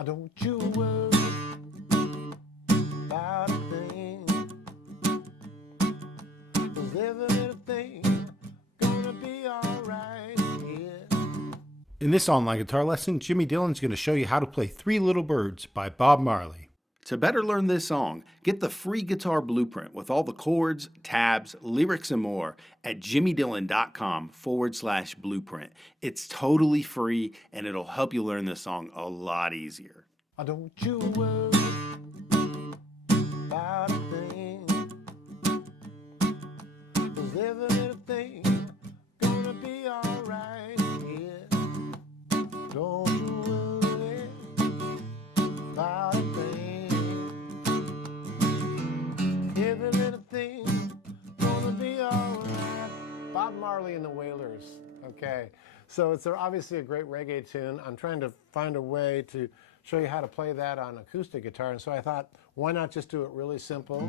Oh, don't you worry about a thing, 'cause every little thing gonna be alright, yeah. In this online guitar lesson, Jimmy Dillon's going to show you how to play Three Little Birds by Bob Marley. To better learn this song, get the free guitar blueprint with all the chords, tabs, lyrics, and more at jimmydillon.com/blueprint. It's totally free and it'll help you learn this song a lot easier. Oh, don't you worry about a thing, 'cause every little thing gonna be alright, yeah. Don't you worry about a thing, every little thing gonna be alright. Bob Marley and the Wailers. Okay, so it's obviously a great reggae tune. I'm trying to find a way to show you how to play that on acoustic guitar, and so I thought, why not just do it really simple?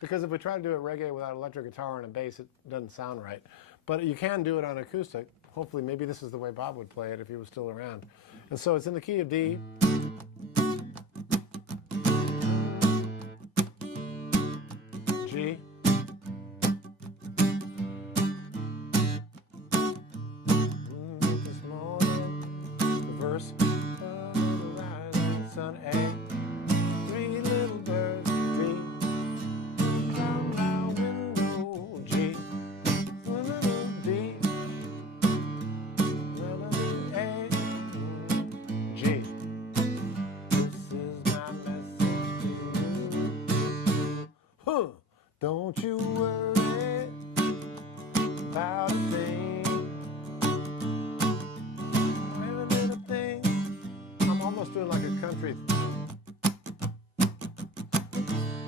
Because if we try to do it reggae without electric guitar and a bass, it doesn't sound right. But you can do it on acoustic. Hopefully, maybe this is the way Bob would play it if he was still around. And so it's in the key of D. G. This morning, the verse. Sun, A. Three little birds, D. From my window, G. Little D. Melody, A. G. This is my message to you. Huh. Don't you worry about a thing, every little thing. I'm almost doing like a country.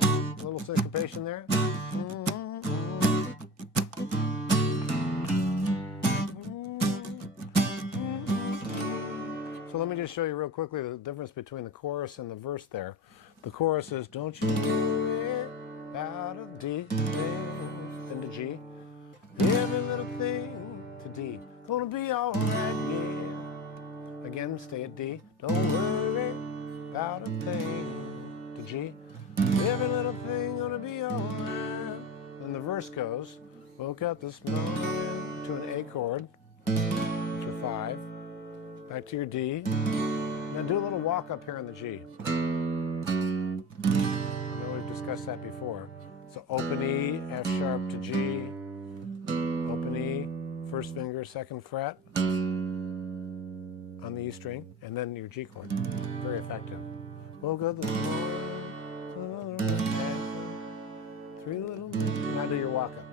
A little syncopation there. So let me just show you real quickly the difference between the chorus and the verse there. The chorus is, don't you worry about a D thing, then to G. Every little thing to D. Gonna be alright, yeah. Again, stay at D. Don't worry about a thing to G. Every little thing gonna be alright. Then the verse goes, woke up this morning to an A chord, to 5, back to your D. Now do a little walk up here on the G. We've discussed that before. So open E, F sharp to G, open E, first finger, second fret on the E string, and then your G chord. Very effective. Woke up this morning, three little. Now do your walk up.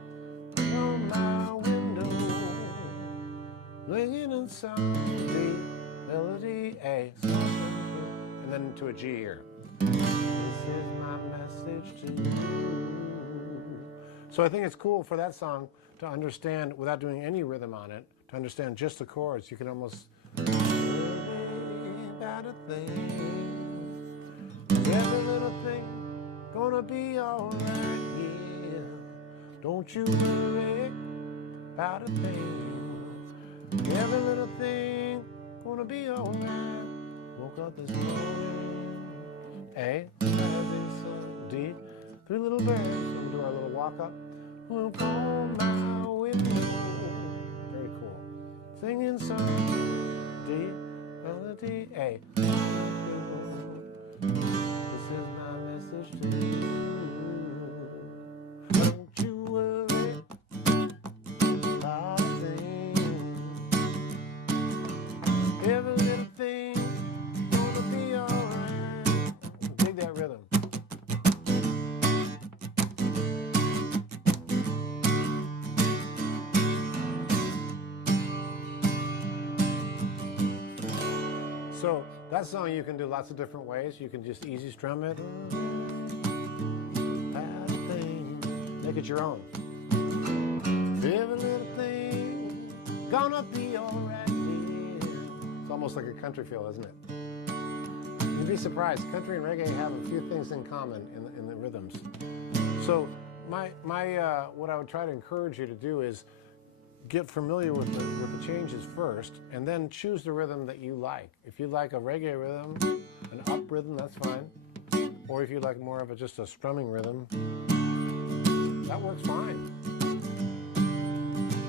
On my window, ringing in sound, D, melody, A, and then to a G here. This is my message to you. So I think it's cool for that song to understand, without doing any rhythm on it, to understand just the chords. You can almost about a thing, every little thing gonna be alright, yeah. Don't you worry about a thing, every little thing gonna be alright. Woke up this morning, A, D, three little birds. We'll do our little walk up. We'll on my window. Very cool. Singing song, D, melody, A. This is my message to you. Don't you worry about a thing, every little thing gonna be alright. Dig that rhythm. So that song you can do lots of different ways. You can just easy strum it. That thing, make it your own. Every little thing gonna be alright, yeah. It's almost like a country feel, isn't it? You'd be surprised. Country and reggae have a few things in common in the rhythms. So what I would try to encourage you to do is get familiar with the changes first, and then choose the rhythm that you like. If you like a reggae rhythm, an up rhythm, that's fine. Or if you like more of just a strumming rhythm, that works fine.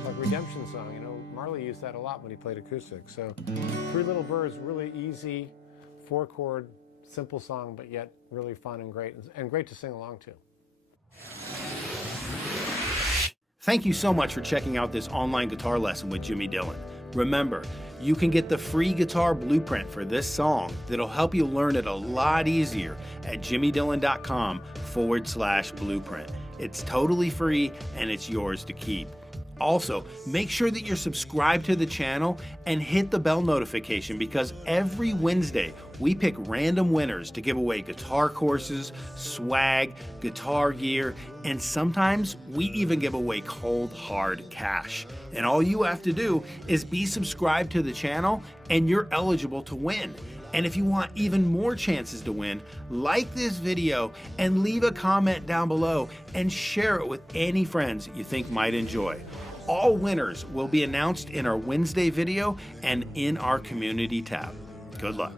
Like Redemption Song, Marley used that a lot when he played acoustic. So Three Little Birds, really easy, 4-chord, simple song, but yet really fun and great to sing along to. Thank you so much for checking out this online guitar lesson with Jimmy Dillon. Remember, you can get the free guitar blueprint for this song that'll help you learn it a lot easier at jimmydillon.com/blueprint. It's totally free and it's yours to keep. Also, make sure that you're subscribed to the channel and hit the bell notification, because every Wednesday we pick random winners to give away guitar courses, swag, guitar gear, and sometimes we even give away cold hard cash. And all you have to do is be subscribed to the channel and you're eligible to win. And if you want even more chances to win, like this video and leave a comment down below and share it with any friends you think might enjoy. All winners will be announced in our Wednesday video and in our community tab. Good luck.